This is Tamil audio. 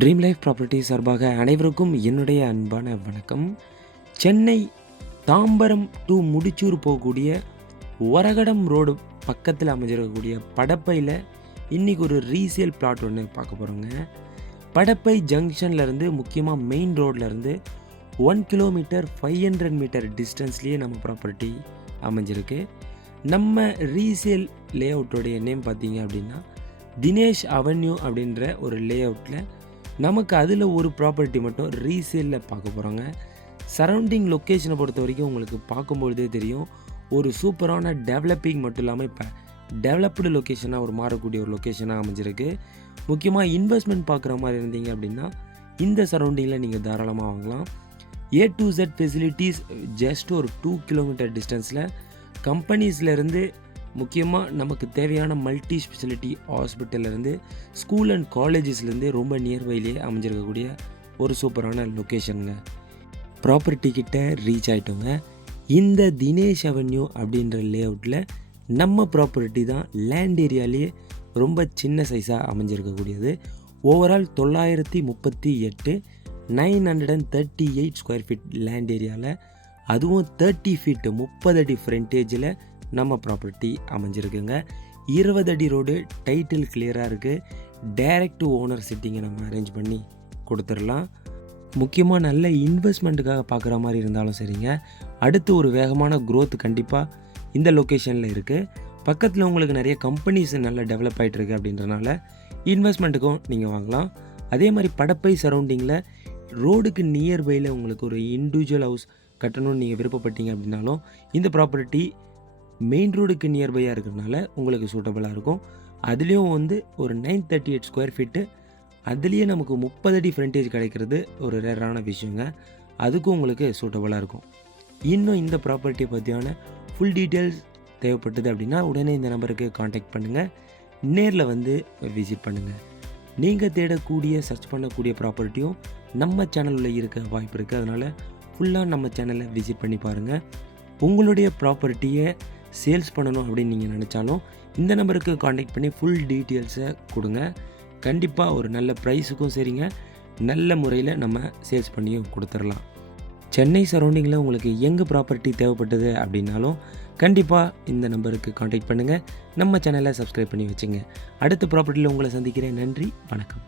ட்ரீம் லைஃப் ப்ராப்பர்ட்டி சார்பாக அனைவருக்கும் என்னுடைய அன்பான வணக்கம். சென்னை தாம்பரம் டு முடிச்சூர் போகக்கூடிய ஒரகடம் ரோடு பக்கத்தில் அமைஞ்சிருக்கக்கூடிய படப்பையில் இன்றைக்கி ஒரு ரீசேல் பிளாட் ஒன்று பார்க்க போகிறோங்க. படப்பை ஜங்ஷன்லேருந்து முக்கியமாக மெயின் ரோட்லேருந்து 1 கிலோமீட்டர் 500 மீட்டர் டிஸ்டன்ஸ்லேயே நம்ம ப்ராப்பர்ட்டி அமைஞ்சிருக்கு. நம்ம ரீசேல் லே அவுட்டோடைய நேம் பார்த்தீங்க அப்படின்னா தினேஷ் அவென்யூ அப்படின்ற ஒரு லே அவுட்டில் நமக்கு அதில் ஒரு ப்ராப்பர்ட்டி மட்டும் ரீசேலில் பார்க்க போகிறோங்க. சரௌண்டிங் லொக்கேஷனை பொறுத்த வரைக்கும் உங்களுக்கு பார்க்கும்பொழுதே தெரியும், ஒரு சூப்பரான டெவலப்பிங் மட்டும் இல்லாமல் இப்போ டெவலப்டு லொக்கேஷனாக ஒரு மாறக்கூடிய ஒரு லொக்கேஷனாக அமைஞ்சிருக்கு. முக்கியமாக இன்வெஸ்ட்மெண்ட் பார்க்குற மாதிரி இருந்தீங்க அப்படின்னா இந்த சரௌண்டிங்கில் நீங்கள் தாராளமாக வாங்கலாம். A to Z facilities just ஒரு 2 கிலோமீட்டர் டிஸ்டன்ஸில் கம்பெனிஸ்லேருந்து முக்கியமாக நமக்கு தேவையான மல்டி ஸ்பெஷாலிட்டி ஹாஸ்பிட்டல்லேருந்து ஸ்கூல் அண்ட் காலேஜஸ்லேருந்து ரொம்ப நியர்பைலேயே அமைஞ்சிருக்கக்கூடிய ஒரு சூப்பரான லொக்கேஷனுங்க. ப்ராப்பர்ட்டி கிட்ட ரீச் ஆகிட்டோங்க. இந்த தினேஷ் அவென்யூ அப்படின்ற லே அவுட்டில் நம்ம ப்ராப்பர்ட்டி தான் லேண்ட் ஏரியாலேயே ரொம்ப சின்ன சைஸாக அமைஞ்சிருக்கக்கூடியது. ஓவரால் 938 938 ஸ்கொயர் ஃபீட் லேண்ட் ஏரியாவில், அதுவும் 30 ஃபீட்டு 30 அடி ஃப்ரண்டேஜில் நம்ம ப்ராப்பர்ட்டி அமைஞ்சிருக்குங்க. 20 அடி ரோடு, டைட்டில் கிளியராக இருக்குது. டைரக்ட் ஓனர் சிட்டிங்கை நம்ம அரேஞ்ச் பண்ணி கொடுத்துடலாம். முக்கியமாக நல்ல இன்வெஸ்ட்மெண்ட்டுக்காக பார்க்குற மாதிரி இருந்தாலும் சரிங்க, அடுத்து ஒரு வேகமான க்ரோத் கண்டிப்பாக இந்த லொக்கேஷனில் இருக்குது. பக்கத்தில் உங்களுக்கு நிறைய கம்பெனிஸ் நல்லா டெவலப் ஆகிட்டுருக்கு அப்படின்றனால இன்வெஸ்ட்மெண்ட்டுக்கும் நீங்கள் வாங்கலாம். அதே மாதிரி படப்பை சரௌண்டிங்கில் ரோடுக்கு நியர்பையில் உங்களுக்கு ஒரு இண்டிவிஜுவல் ஹவுஸ் கட்டணும்னு நீங்கள் விருப்பப்பட்டீங்க அப்படின்னாலும் இந்த ப்ராப்பர்ட்டி மெயின் ரோடுக்கு நியர்பையாக இருக்கிறதுனால உங்களுக்கு சூட்டபுளாக இருக்கும். அதுலேயும் ஒரு 938 ஸ்கொயர் ஃபீட்டு, அதுலேயே நமக்கு 30 அடி ஃப்ரண்டேஜ் கிடைக்கிறது ஒரு ரேரான விஷயங்க. அதுக்கும் உங்களுக்கு சூட்டபுளாக இருக்கும். இன்னும் இந்த ப்ராப்பர்ட்டியை பற்றியான ஃபுல் டீட்டெயில்ஸ் தேவைப்பட்டது அப்படின்னா உடனே இந்த நம்பருக்கு காண்டாக்ட் பண்ணுங்கள், நேரில் விசிட் பண்ணுங்கள். நீங்கள் தேடக்கூடிய சர்ச் பண்ணக்கூடிய ப்ராப்பர்ட்டியும் நம்ம சேனலில் இருக்க வாய்ப்பு இருக்குது. அதனால் ஃபுல்லாக நம்ம சேனலை விசிட் பண்ணி பாருங்கள். உங்களுடைய ப்ராப்பர்ட்டியை சேல்ஸ் பண்ணணும் அப்படின்னு நீங்கள் நினச்சாலும் இந்த நம்பருக்கு காண்டாக்ட் பண்ணி ஃபுல் டீட்டெயில்ஸை கொடுங்க. கண்டிப்பாக ஒரு நல்ல ப்ரைஸுக்கும் சரிங்க, நல்ல முறையில் நம்ம சேல்ஸ் பண்ணியும் கொடுத்துடலாம். சென்னை சரௌண்டிங்கில் உங்களுக்கு எங்கே ப்ராப்பர்ட்டி தேவைப்பட்டது அப்படின்னாலும் கண்டிப்பாக இந்த நம்பருக்கு காண்டாக்ட் பண்ணுங்கள். நம்ம சேனலை சப்ஸ்கிரைப் பண்ணி வச்சுங்க. அடுத்த ப்ராப்பர்ட்டியில் உங்களை சந்திக்கிறேன். நன்றி, வணக்கம்.